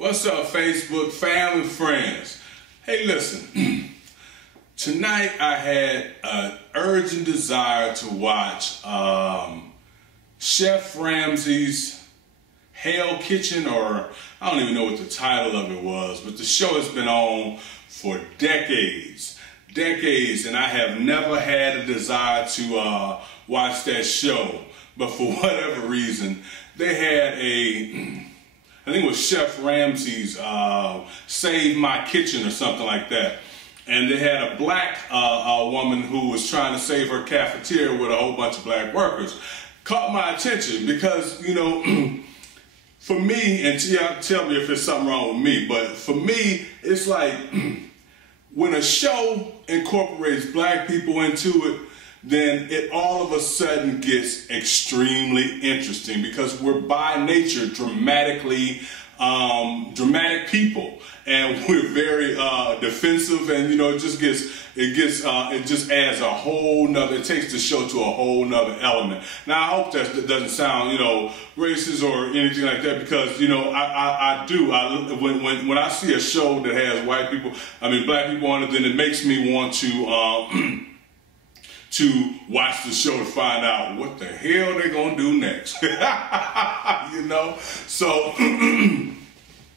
What's up, Facebook, family, friends? Hey, listen. Tonight I had an urgent desire to watch Chef Ramsay's Hell Kitchen, or I don't even know what the title of it was, but the show has been on for decades, and I have never had a desire to watch that show. But for whatever reason, they had I think it was Chef Ramsay's Save My Kitchen or something like that. And they had a black woman who was trying to save her cafeteria with a whole bunch of black workers. Caught my attention because, you know, for me, and tell me if there's something wrong with me, but for me, it's like when a show incorporates black people into it, then it all of a sudden gets extremely interesting because we're by nature dramatic people, and we're very defensive, and you know it just adds a whole nother. It takes the show to a whole nother element. Now I hope that doesn't sound racist or anything like that, because when I see a show that has black people on it, then it makes me want to watch the show to find out what the hell they're gonna do next. So and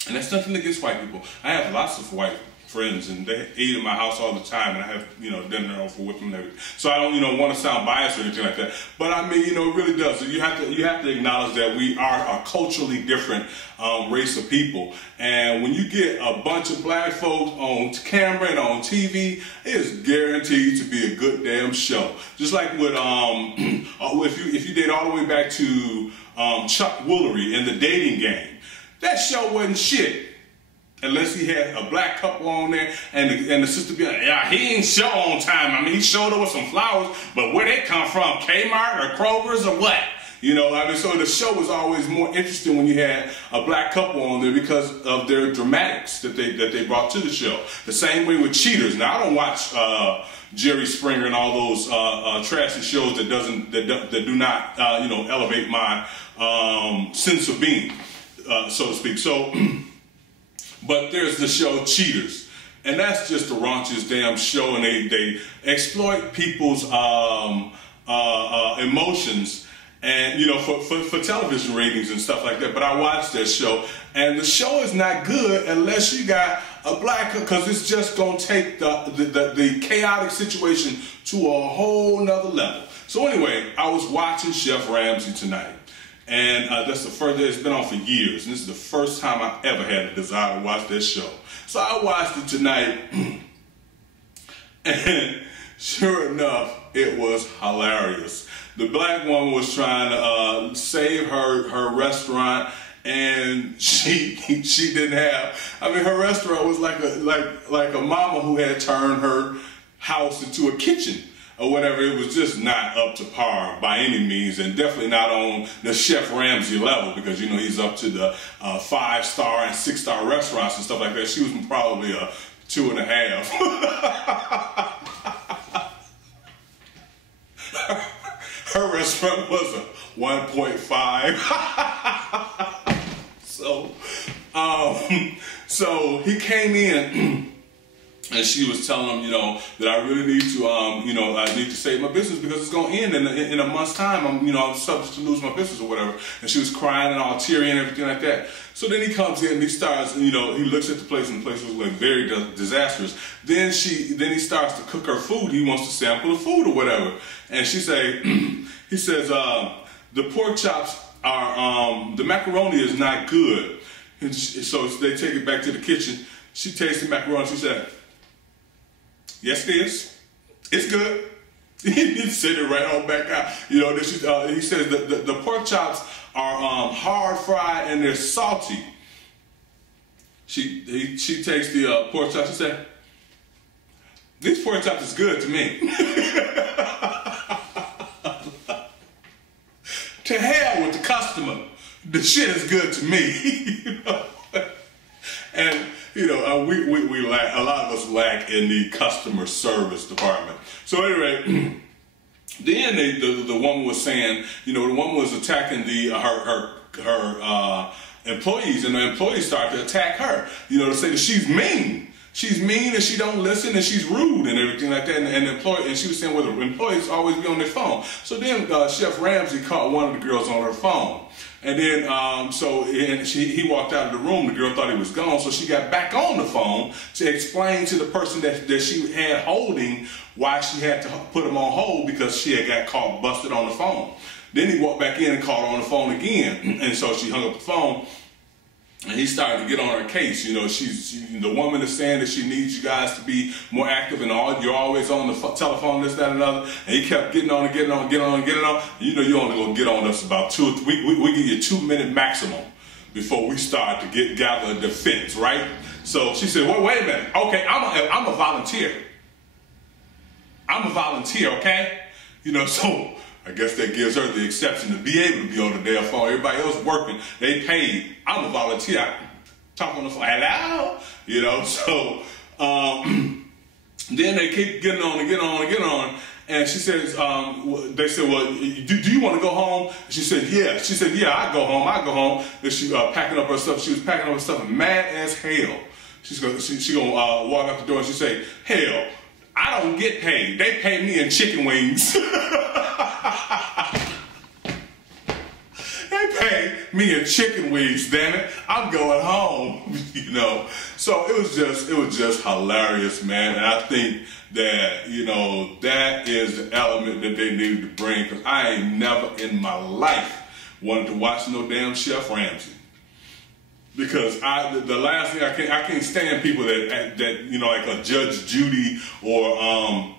that's nothing against white people. I have lots of white friends, and they eat in my house all the time, and I have dinner over with them and everything. So I don't want to sound biased or anything like that. But I mean, it really does. You have to acknowledge that we are a culturally different race of people, and when you get a bunch of black folks on camera and on TV, it's guaranteed to be a good damn show. Just like with if you date all the way back to Chuck Woolery in The Dating Game. That show wasn't shit unless he had a black couple on there, and the sister be like, yeah, he ain't show on time. I mean, he showed up with some flowers, but where they come from, Kmart or Kroger's or what? So the show was always more interesting when you had a black couple on there because of their dramatics that they brought to the show. The same way with Cheaters. Now, I don't watch Jerry Springer and all those trashy shows that do not elevate my sense of being. So to speak. But there's the show Cheaters, and that's just the raunchiest damn show, and they exploit people's emotions, and for television ratings and stuff like that. But I watched that show, and the show is not good unless you got a black, because it's just gonna take the chaotic situation to a whole nother level. So anyway, I was watching Chef Ramsay tonight. And that's the first. It's been on for years, and this is the first time I ever had a desire to watch that show. So I watched it tonight, and sure enough, it was hilarious. The black woman was trying to save her restaurant, and she didn't have. I mean, her restaurant was like a mama who had turned her house into a kitchen or whatever. It was just not up to par by any means, and definitely not on the Chef Ramsay level, because he's up to the 5-star and 6-star restaurants and stuff like that. She was probably a 2.5. Her restaurant was a 1.5. So he came in. And she was telling him, that I really need to, I need to save my business because it's going to end in a month's time. I'm subject to lose my business or whatever. And she was crying and all teary and everything like that. So then he comes in and he starts, he looks at the place, and the place was like very disastrous. Then he starts to cook her food. He wants to sample the food or whatever. And he says, the pork chops are, the macaroni is not good. And so they take it back to the kitchen. She tastes the macaroni. She said, yes, it is. It's good. He said it right on back out. He says the pork chops are hard fried and they're salty. She takes the pork chops. She said, these pork chops is good to me. To hell with the customer. The shit is good to me. And we lack, a lot of us lack in the customer service department. So anyway, then the woman was saying, the woman was attacking her employees, and the employees start to attack her, you know, to say that she's mean. She's mean and she don't listen and she's rude and everything like that. And she was saying, well, the employees always be on their phone. So then Chef Ramsay caught one of the girls on her phone. And then, he walked out of the room. The girl thought he was gone. So she got back on the phone to explain to the person that she had holding why she had to put him on hold, because she had got caught busted on the phone. Then he walked back in and called her on the phone again. And so she hung up the phone. And he started to get on her case. You know, the woman is saying that she needs you guys to be more active, and you're always on the telephone, this, that, and another. And he kept getting on and getting on and getting on and getting on. You know, you're only going to get on us about 2 or 3. We give you a 2-minute maximum before we start to gather a defense, right? So she said, well, wait a minute. Okay, I'm a volunteer. I'm a volunteer, okay? You know, so I guess that gives her the exception to be able to be on the damn phone. Everybody else working, they paid. I'm a volunteer. I talk on the phone. Hello? You know, so then they keep getting on and getting on and getting on. And she says, they said, well, do you want to go home? She said, yeah. She said, yeah, I go home. And she packing up her stuff. She was packing up her stuff mad as hell. She gonna walk out the door and she say, hell, I don't get paid. They pay me in chicken wings. They pay me in chicken wings, damn it. I'm going home, you know. So it was just hilarious, man. And I think that, you know, that is the element that they needed to bring, because I ain't never in my life wanted to watch no damn Chef Ramsay. Because the last thing I can't stand people that you know, like a Judge Judy or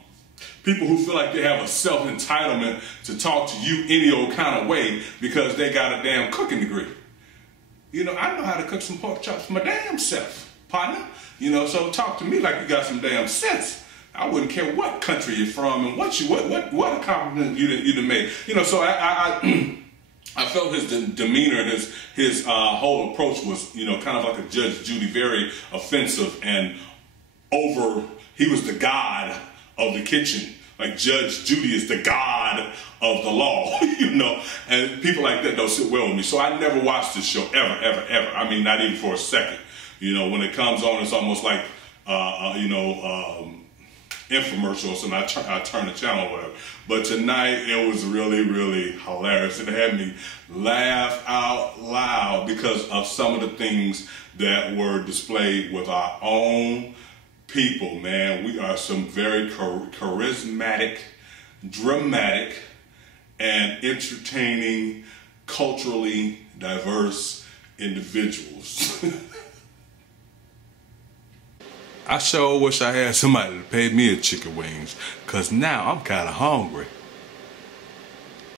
people who feel like they have a self-entitlement to talk to you any old kind of way because they got a damn cooking degree. You know, I know how to cook some pork chops my damn self, partner. You know, so talk to me like you got some damn sense. I wouldn't care what country you're from and what accomplishment you done made. You know, so I felt his demeanor and his whole approach was, you know, kind of like a Judge Judy, very offensive and he was the god of the kitchen. Like Judge Judy is the god of the law, you know, and people like that don't sit well with me. So I never watched this show ever, ever, ever. I mean, not even for a second. You know, when it comes on, it's almost like, infomercial or something. I turn the channel or whatever. But tonight it was really, really hilarious. It had me laugh out loud because of some of the things that were displayed with our own people, man. We are some very charismatic, dramatic, and entertaining, culturally diverse individuals. I sure wish I had somebody to pay me a chicken wings, because now I'm kind of hungry.